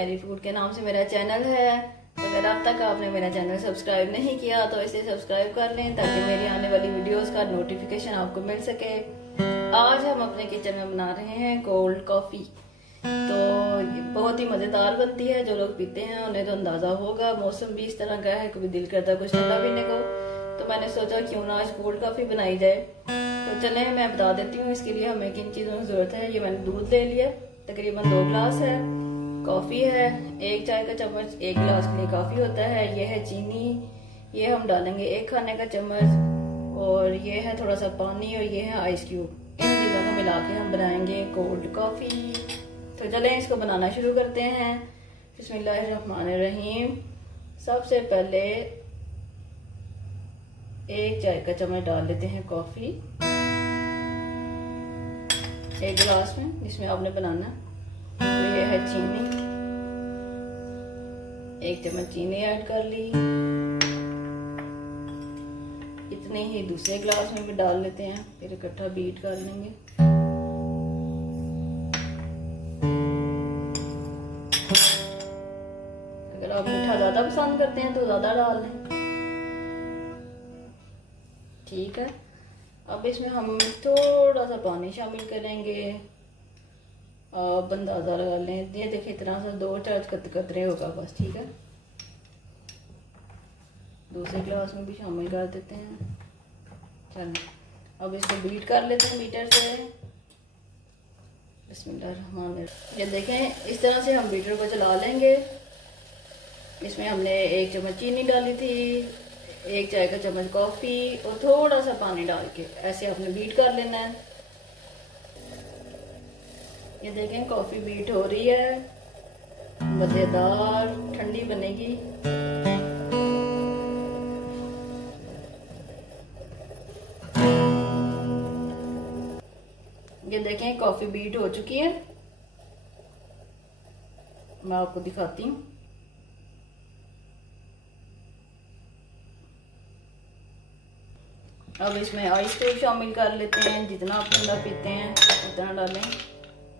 Mary food के नाम से मेरा चैनल है। अगर अब तक आपने मेरा चैनल सब्सक्राइब नहीं किया तो इसे सब्सक्राइब कर लें ताकि मेरी आने वाली वीडियोस का नोटिफिकेशन आपको मिल सके। आज हम अपने किचन में बना रहे हैं कोल्ड कॉफ़ी। तो बहुत ही मज़ेदार बनती है। जो लोग पीते हैं उन्हें तो अंदाज़ा होगा। मौसम भी इस तरह का है, कभी दिल करता है कुछ ठंडा पीने को, तो मैंने सोचा क्यों ना आज कोल्ड कॉफ़ी बनाई जाए। तो चलें मैं बता देती हूँ इसके लिए हमें किन चीज़ों की ज़रूरत है। ये मैंने दूध ले लिया, तकरीबन 2 गिलास है। कॉफ़ी है 1 चाय का चम्मच, 1 गिलास के लिए काफ़ी होता है। ये है चीनी, ये हम डालेंगे 1 खाने का चम्मच, और ये है थोड़ा सा पानी, और ये है आइस क्यूब। इन चीज़ों को मिला के हम बनाएंगे कोल्ड कॉफ़ी। तो चलें इसको बनाना शुरू करते हैं। बिस्मिल्लाहिर्रहमानिर्रहीम। सबसे पहले 1 चाय का चम्मच डाल लेते हैं कॉफ़ी 1 गिलास में जिसमें आपने बनाना। तो ये है चीनी, 1 चम्मच चीनी ऐड कर ली। इतने ही दूसरे गिलास में भी डाल लेते हैं, फिर इकट्ठा बीट कर लेंगे। अगर आप मीठा ज्यादा पसंद करते हैं तो ज्यादा डाल लें, ठीक है। अब इसमें हम थोड़ा सा पानी शामिल करेंगे। आप अंदाजा लगा लें, ये देखिए इतना सा 2-4 कतरे होगा बस, ठीक है। दूसरे ग्लास में भी शामिल कर देते हैं। चलिए अब इसको बीट कर लेते हैं बीटर से। बिस्मिल्लाहिर्रहमानिर्रहीम। ये देखें इस तरह से हम बीटर को चला लेंगे। इसमें हमने 1 चम्मच चीनी डाली थी, 1 चाय का चम्मच कॉफ़ी और थोड़ा सा पानी डाल के ऐसे आपने बीट कर लेना है। ये देखें कॉफ़ी बीट हो रही है, मज़ेदार ठंडी बनेगी। ये देखें कॉफ़ी बीट हो चुकी है, मैं आपको दिखाती हूँ। अब इसमें आइस क्यूब शामिल कर लेते हैं। जितना आप ठंडा पीते हैं उतना डालें।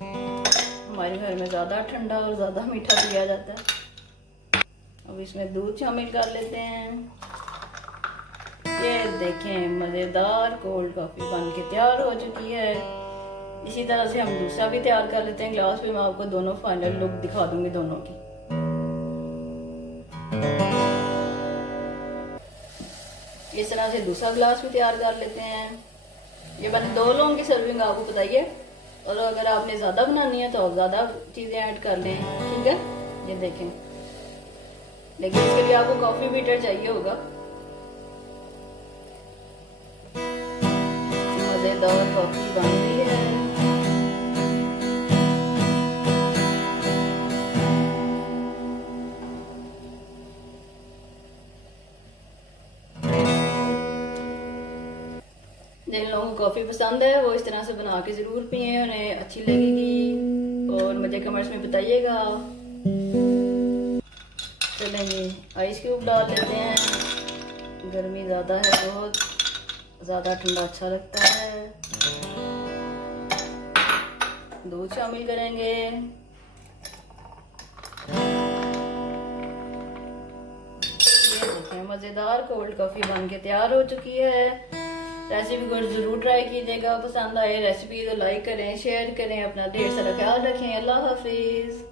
हमारे घर में ज़्यादा ठंडा और ज़्यादा मीठा पिया जाता है। अब इसमें दूध शामिल कर लेते हैं। ये देखें मज़ेदार कोल्ड कॉफ़ी बन के तैयार हो चुकी है। इसी तरह से हम दूसरा भी तैयार कर लेते हैं ग्लास पे। मैं आपको दोनों फाइनल लुक दिखा दूंगी दोनों की। इस तरह से दूसरा ग्लास भी तैयार कर लेते हैं। ये मैंने 2 लोगों की सर्विंग आपको बताइए, और अगर आपने ज़्यादा बनानी है तो आप ज़्यादा चीज़ें ऐड कर लें, ठीक है। ये देखें, लेकिन इसके लिए आपको कॉफ़ी बीटर चाहिए होगा। मज़ेदार कॉफ़ी बन रही है। जिन लोगों को कॉफ़ी पसंद है वो इस तरह से बना के ज़रूर पिए, उन्हें अच्छी लगेगी और मुझे कमेंट्स में बताइएगा। चलेंगे आइस क्यूब डाल लेते हैं। गर्मी ज़्यादा है, बहुत ज़्यादा ठंडा अच्छा लगता है। दूध शामिल करेंगे। ये देखें मज़ेदार कोल्ड कॉफ़ी बन के तैयार हो चुकी है। रेसिपी को जरूर ट्राई कीजिएगा। पसंद आए रेसिपी तो लाइक करें, शेयर करें। अपना ढेर सारा ख्याल रखें। अल्लाह हाफिज।